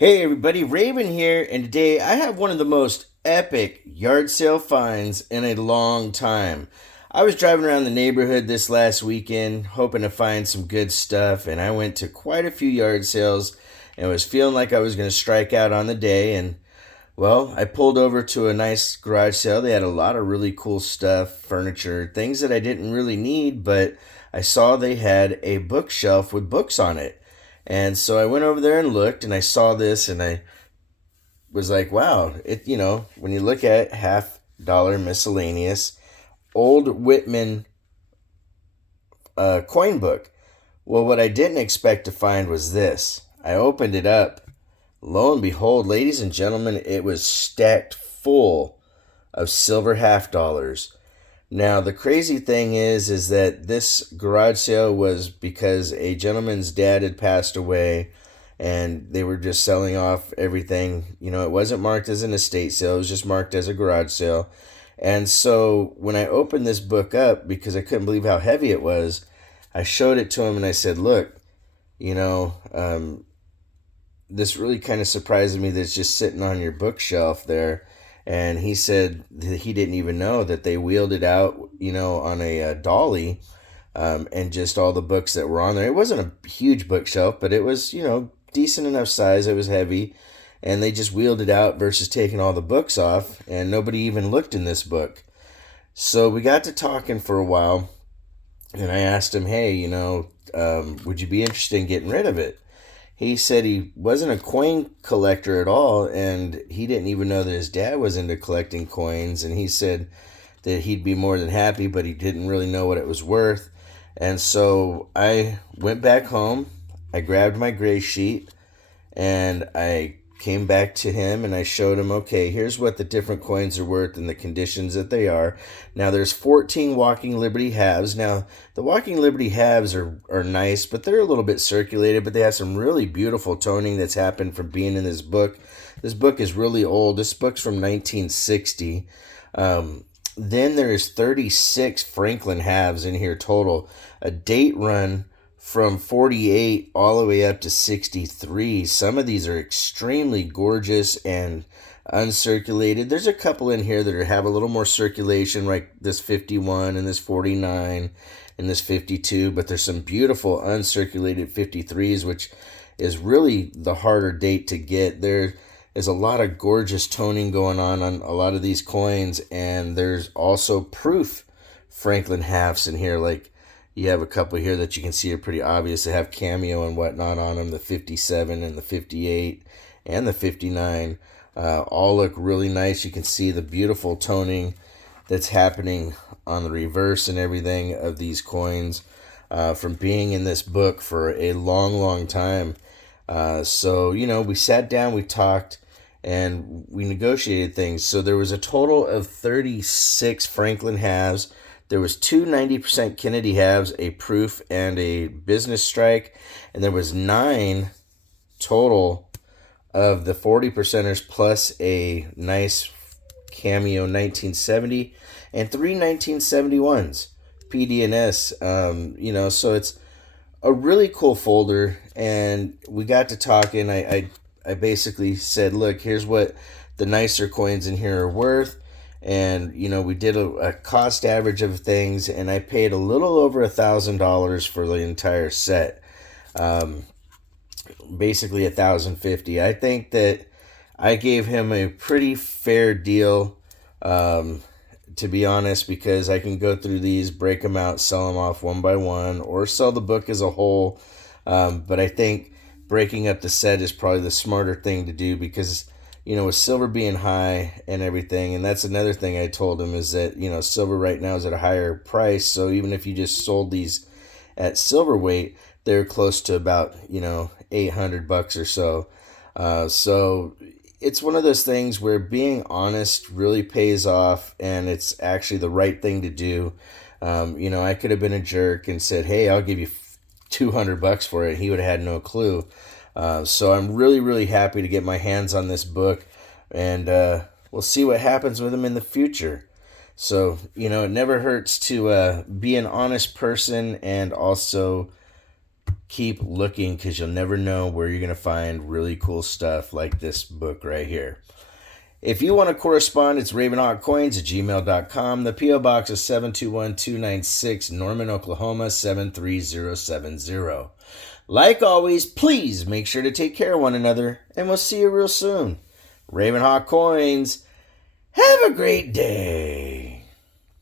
Hey everybody, Raven here, and today I have one of the most epic yard sale finds in a long time. I was driving around the neighborhood this last weekend, hoping to find some good stuff, and I went to quite a few yard sales and was feeling like I was going to strike out on the day. And well, I pulled over to a nice garage sale. They had a lot of really cool stuff, furniture, things that I didn't really need, but I saw they had a bookshelf with books on it. And so I went over there and looked, and I saw this, and I was like, wow, when you look at half dollar miscellaneous, old Whitman coin book. Well, what I didn't expect to find was this. I opened it up. Lo and behold, ladies and gentlemen, it was stacked full of silver half dollars. Now, the crazy thing is that this garage sale was because a gentleman's dad had passed away and they were just selling off everything. It wasn't marked as an estate sale, it was just marked as a garage sale. And so when I opened this book up, because I couldn't believe how heavy it was, I showed it to him and I said, look, you know, um, this really kind of surprised me that it's just sitting on your bookshelf there. And he said that he didn't even know that they wheeled it out, on a dolly, and just all the books that were on there. It wasn't a huge bookshelf, but it was, decent enough size. It was heavy. And they just wheeled it out versus taking all the books off. And nobody even looked in this book. So we got to talking for a while. And I asked him, hey, would you be interested in getting rid of it? He said he wasn't a coin collector at all, and he didn't even know that his dad was into collecting coins, and he said that he'd be more than happy, but he didn't really know what it was worth. And so I went back home, I grabbed my gray sheet, and I came back to him and I showed him, okay, here's what the different coins are worth and the conditions that they are. Now there's 14 Walking Liberty halves. Now the Walking Liberty halves are nice, but they're a little bit circulated, but they have some really beautiful toning that's happened from being in this book. This book is really old. This book's from 1960. Then there's 36 Franklin halves in here total. A date run from 48 all the way up to 63. Some of these are extremely gorgeous and uncirculated. There's a couple in here that have a little more circulation, like this 51 and this 49 and this 52, but there's some beautiful uncirculated 53s, which is really the harder date to get. There is a lot of gorgeous toning going on a lot of these coins, and there's also proof Franklin halves in here. Like, you have a couple here that you can see are pretty obvious. They have cameo and whatnot on them. The 57 and the 58 and the 59 all look really nice. You can see the beautiful toning that's happening on the reverse and everything of these coins from being in this book for a long, long time. So, we sat down, we talked, and we negotiated things. So there was a total of 36 Franklin halves. There was two 90% Kennedy halves, a proof, and a business strike. And there was 9 total of the 40 percenters plus a nice cameo 1970 and 3 1971s, PD&S. So it's a really cool folder. And we got to talking. I basically said, look, here's what the nicer coins in here are worth. And, we did a cost average of things, and I paid a little over $1,000 for the entire set. Basically $1,050. I think that I gave him a pretty fair deal, to be honest, because I can go through these, break them out, sell them off one by one, or sell the book as a whole. But I think breaking up the set is probably the smarter thing to do, because with silver being high and everything, and that's another thing I told him, is that, silver right now is at a higher price. So even if you just sold these at silver weight, they're close to about, $800 or so. So it's one of those things where being honest really pays off, and it's actually the right thing to do. I could have been a jerk and said, hey, I'll give you $200 for it. He would have had no clue. So I'm really, really happy to get my hands on this book, and we'll see what happens with him in the future. So, it never hurts to be an honest person and also keep looking because you'll never know where you're going to find really cool stuff like this book right here. If you want to correspond, it's ravenhawkcoins@gmail.com. The P.O. Box is 721296, Norman, Oklahoma 73070. Like always, please make sure to take care of one another, and we'll see you real soon. Ravenhawk Coins, have a great day.